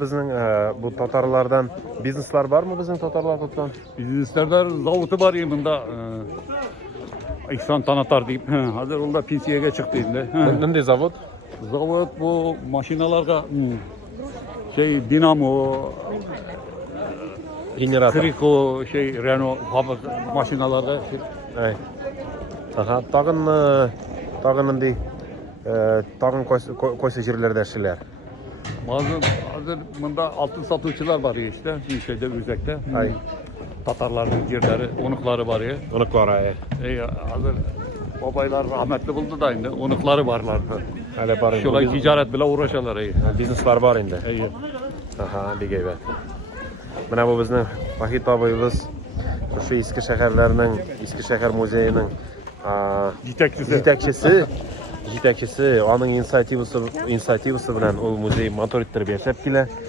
Bizning bu Tatarlardan bizneslar var mı bizim Tatarlar tutgan? Bizneslerden zavutu var yımında. İhsan Tanatar deyip. Hazır onda PC'ye çıktı indi. Nende zavod? Zavut bu maşinalarga şey dinamo, Generator. Kriko, şey Renault maşinalarda. Ay. Aha, tagın nende tagın koysa yerlerde işler. Bazı hazır bunda altın satıcılar var ya işte şeyde Üzek'te. Ay. Tatarların yerleri, onukları var ya. Onuklar ay. Hazır babaylar rahmetli buldu da indi. Onukları varlar. Hala barın. Şolay ticaret bile uğraşarlar. Bizneslar var indi. Aha, begaybat. Mana bu bizning Vahid abimiz shu eski shaharlarning, eski shahar muzeyining yetakchisi, onun inisiativasi bilan u muzey motor ettirib yashab keladi.